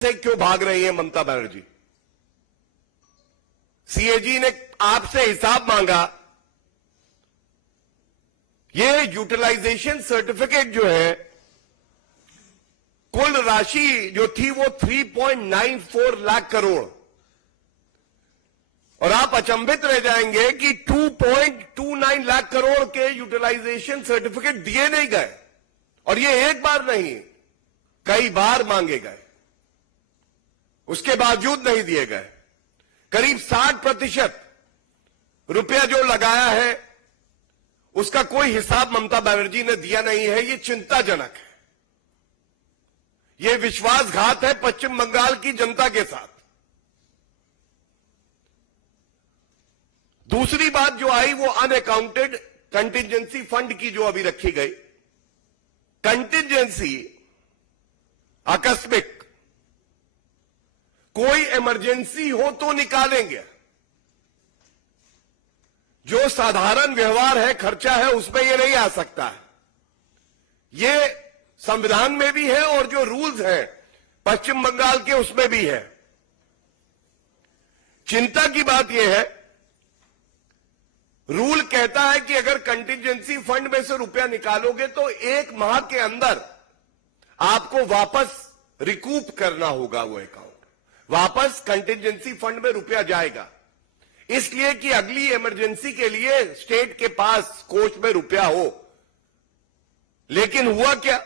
से क्यों भाग रही है ममता बनर्जी? सीएजी ने आपसे हिसाब मांगा। ये यूटिलाइजेशन सर्टिफिकेट जो है, कुल राशि जो थी वो 3.94 लाख करोड़, और आप अचंभित रह जाएंगे कि 2.29 लाख करोड़ के यूटिलाइजेशन सर्टिफिकेट दिए नहीं गए। और ये एक बार नहीं, कई बार मांगे गए, उसके बावजूद नहीं दिए गए। करीब 60% रुपया जो लगाया है उसका कोई हिसाब ममता बनर्जी ने दिया नहीं है। ये चिंताजनक है, ये विश्वासघात है पश्चिम बंगाल की जनता के साथ। दूसरी बात जो आई वो अनअकाउंटेड कंटिजेंसी फंड की, जो अभी रखी गई। कंटिजेंसी आकस्मिक, कोई इमरजेंसी हो तो निकालेंगे, जो साधारण व्यवहार है, खर्चा है, उसमें ये नहीं आ सकता है। ये संविधान में भी है और जो रूल्स हैं पश्चिम बंगाल के उसमें भी है। चिंता की बात यह है, रूल कहता है कि अगर कंटिजेंसी फंड में से रुपया निकालोगे तो 1 माह के अंदर आपको वापस रिकूप करना होगा वो अकाउंट, वापस कंटिजेंसी फंड में रुपया जाएगा। इसलिए कि अगली इमरजेंसी के लिए स्टेट के पास कोष में रुपया हो। लेकिन हुआ क्या,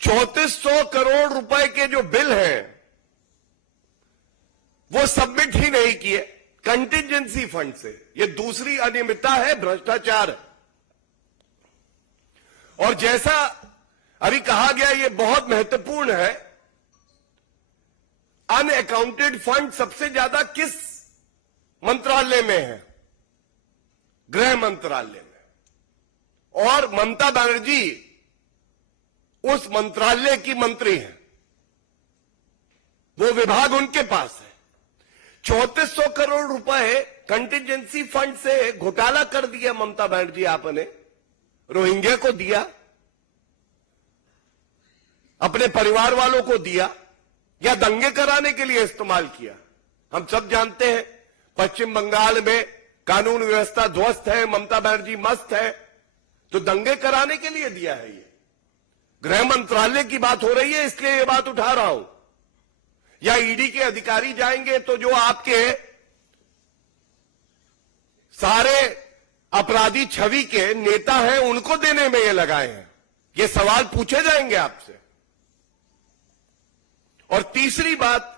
3400 करोड़ रुपए के जो बिल हैं वो सबमिट ही नहीं किए कंटिजेंसी फंड से। ये दूसरी अनियमितता है, भ्रष्टाचार है। और जैसा अभी कहा गया, ये बहुत महत्वपूर्ण है, अनअकाउंटेड फंड सबसे ज्यादा किस मंत्रालय में है? गृह मंत्रालय में। और ममता बनर्जी उस मंत्रालय की मंत्री है, वो विभाग उनके पास है। 3400 करोड़ रुपए कंटिजेंसी फंड से घोटाला कर दिया ममता बनर्जी आपने। रोहिंग्या को दिया, अपने परिवार वालों को दिया, या दंगे कराने के लिए इस्तेमाल किया? हम सब जानते हैं पश्चिम बंगाल में कानून व्यवस्था ध्वस्त है, ममता बनर्जी मस्त है, तो दंगे कराने के लिए दिया है। ये गृह मंत्रालय की बात हो रही है, इसलिए ये बात उठा रहा हूं। या ईडी के अधिकारी जाएंगे तो जो आपके सारे अपराधी छवि के नेता हैं उनको देने में ये लगाए हैं, ये सवाल पूछे जाएंगे आपसे। और तीसरी बात,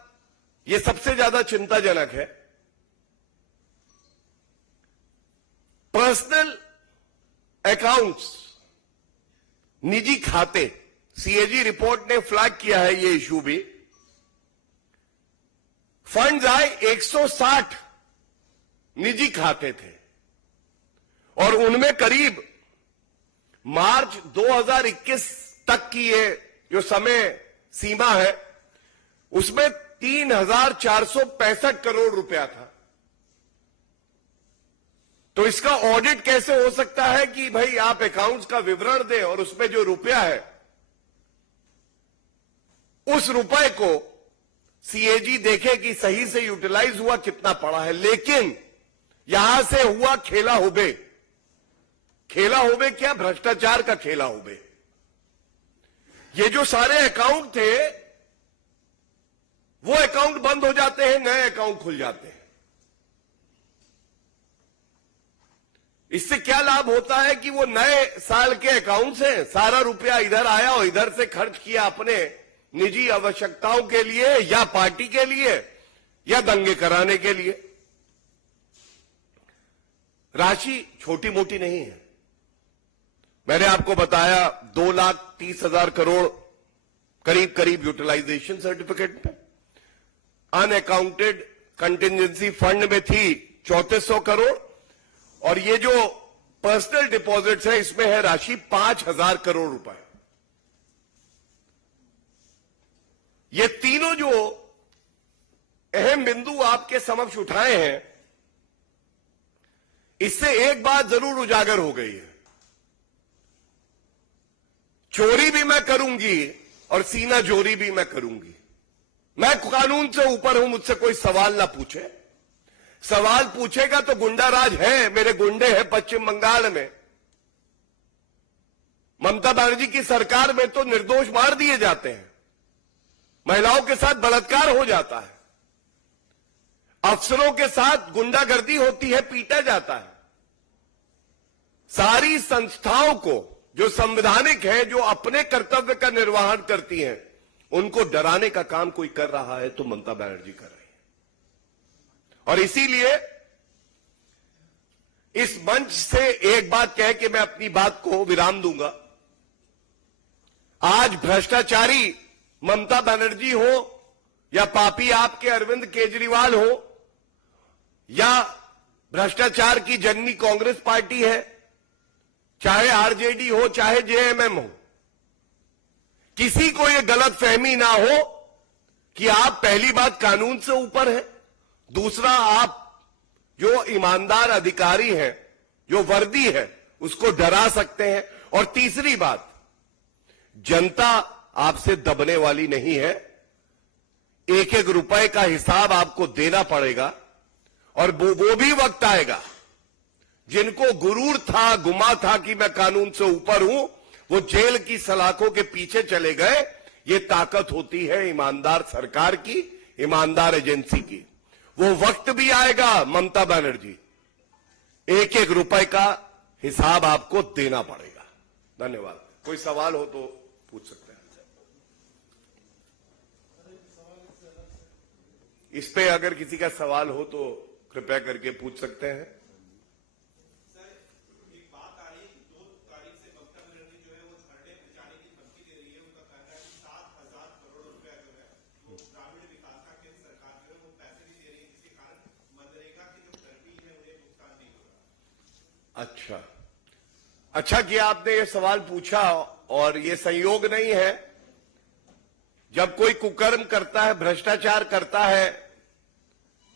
ये सबसे ज्यादा चिंताजनक है, पर्सनल अकाउंट्स, निजी खाते। सीएजी रिपोर्ट ने फ्लैग किया है ये इशू भी। फंड्स आए 160 निजी खाते थे, और उनमें करीब मार्च 2021 तक की ये जो समय सीमा है, उसमें 3465 करोड़ रुपया था। तो इसका ऑडिट कैसे हो सकता है कि भाई आप अकाउंट्स का विवरण दें और उसमें जो रुपया है उस रुपए को सीएजी देखे कि सही से यूटिलाइज हुआ, कितना पड़ा है। लेकिन यहां से हुआ खेला होबे। खेला होबे क्या? भ्रष्टाचार का खेला होबे। ये जो सारे अकाउंट थे वो अकाउंट बंद हो जाते हैं, नए अकाउंट खुल जाते हैं। इससे क्या लाभ होता है कि वो नए साल के अकाउंट से सारा रुपया इधर आया और इधर से खर्च किया अपने निजी आवश्यकताओं के लिए, या पार्टी के लिए, या दंगे कराने के लिए। राशि छोटी मोटी नहीं है। मैंने आपको बताया 2,30,000 करोड़ करीब करीब यूटिलाइजेशन सर्टिफिकेट पे। अनअकाउंटेड कंटिजेंसी फंड में थी 3400 करोड़, और ये जो पर्सनल डिपॉजिट्स है इसमें है राशि 5,000 करोड़ रुपए। ये तीनों जो अहम बिंदु आपके समक्ष उठाए हैं, इससे एक बात जरूर उजागर हो गई है। चोरी भी मैं करूंगी और सीना जोरी भी मैं करूंगी। मैं कानून से ऊपर हूं, मुझसे कोई सवाल ना पूछे। सवाल पूछेगा तो गुंडा राज है, मेरे गुंडे हैं पश्चिम बंगाल में। ममता बनर्जी की सरकार में तो निर्दोष मार दिए जाते हैं, महिलाओं के साथ बलात्कार हो जाता है, अफसरों के साथ गुंडागर्दी होती है, पीटा जाता है। सारी संस्थाओं को जो संवैधानिक है, जो अपने कर्तव्य का निर्वहन करती हैं, उनको डराने का काम कोई कर रहा है तो ममता बनर्जी कर रही है। और इसीलिए इस मंच से एक बात कह के मैं अपनी बात को विराम दूंगा। आज भ्रष्टाचारी ममता बनर्जी हो या पापी आपके अरविंद केजरीवाल हो या भ्रष्टाचार की जननी कांग्रेस पार्टी है, चाहे आरजेडी हो चाहे जेएमएम हो, किसी को यह गलत फहमी ना हो कि आप पहली बात कानून से ऊपर हैं, दूसरा आप जो ईमानदार अधिकारी हैं, जो वर्दी है, उसको डरा सकते हैं, और तीसरी बात, जनता आपसे दबने वाली नहीं है। एक एक रुपए का हिसाब आपको देना पड़ेगा, और वो भी वक्त आएगा जिनको गुरूर था, गुमा था कि मैं कानून से ऊपर हूं, वो जेल की सलाखों के पीछे चले गए। ये ताकत होती है ईमानदार सरकार की, ईमानदार एजेंसी की। वो वक्त भी आएगा ममता बनर्जी, एक एक रुपए का हिसाब आपको देना पड़ेगा। धन्यवाद। कोई सवाल हो तो पूछ सकते हैं। इस पे अगर किसी का सवाल हो तो कृपया करके पूछ सकते हैं। अच्छा किया आपने ये सवाल पूछा, और ये संयोग नहीं है। जब कोई कुकर्म करता है, भ्रष्टाचार करता है,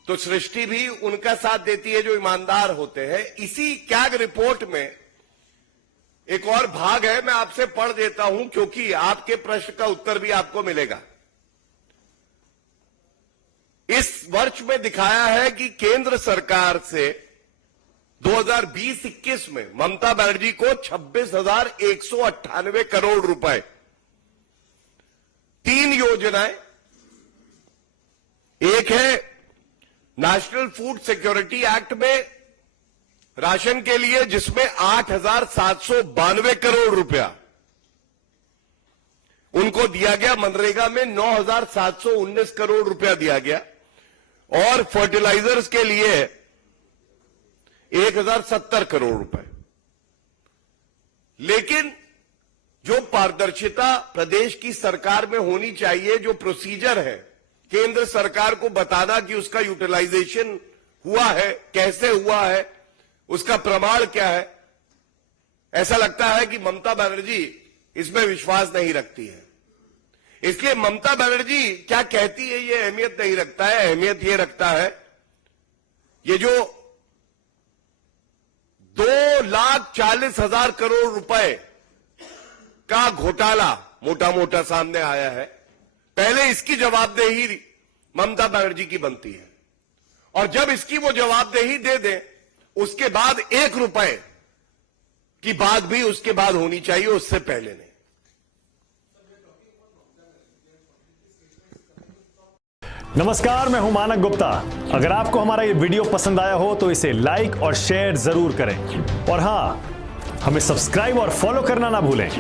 तो सृष्टि भी उनका साथ देती है जो ईमानदार होते हैं। इसी कैग रिपोर्ट में एक और भाग है, मैं आपसे पढ़ देता हूं क्योंकि आपके प्रश्न का उत्तर भी आपको मिलेगा। इस वर्ष में दिखाया है कि केंद्र सरकार से 2020-21 में ममता बनर्जी को 26,198 करोड़ रुपए, 3 योजनाएं, एक है नेशनल फूड सिक्योरिटी एक्ट में राशन के लिए, जिसमें 8,792 करोड़ रुपया उनको दिया गया। मनरेगा में 9,719 करोड़ रुपया दिया गया, और फर्टिलाइजर्स के लिए 1,070 करोड़ रुपए। लेकिन जो पारदर्शिता प्रदेश की सरकार में होनी चाहिए, जो प्रोसीजर है, केंद्र सरकार को बताना कि उसका यूटिलाइजेशन हुआ है, कैसे हुआ है, उसका प्रमाण क्या है, ऐसा लगता है कि ममता बनर्जी इसमें विश्वास नहीं रखती है। इसलिए ममता बनर्जी क्या कहती है ये अहमियत नहीं रखता है। अहमियत ये रखता है ये जो 2,40,000 करोड़ रुपए का घोटाला मोटा मोटा सामने आया है, पहले इसकी जवाबदेही ममता बनर्जी की बनती है, और जब इसकी वो जवाबदेही दे दें, उसके बाद 1 रुपए की बात भी उसके बाद होनी चाहिए, उससे पहले नहीं। नमस्कार, मैं हूं मानक गुप्ता। अगर आपको हमारा ये वीडियो पसंद आया हो तो इसे लाइक और शेयर जरूर करें, और हां, हमें सब्सक्राइब और फॉलो करना ना भूलें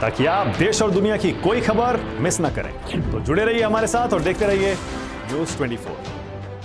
ताकि आप देश और दुनिया की कोई खबर मिस ना करें। तो जुड़े रहिए हमारे साथ और देखते रहिए न्यूज़ 24।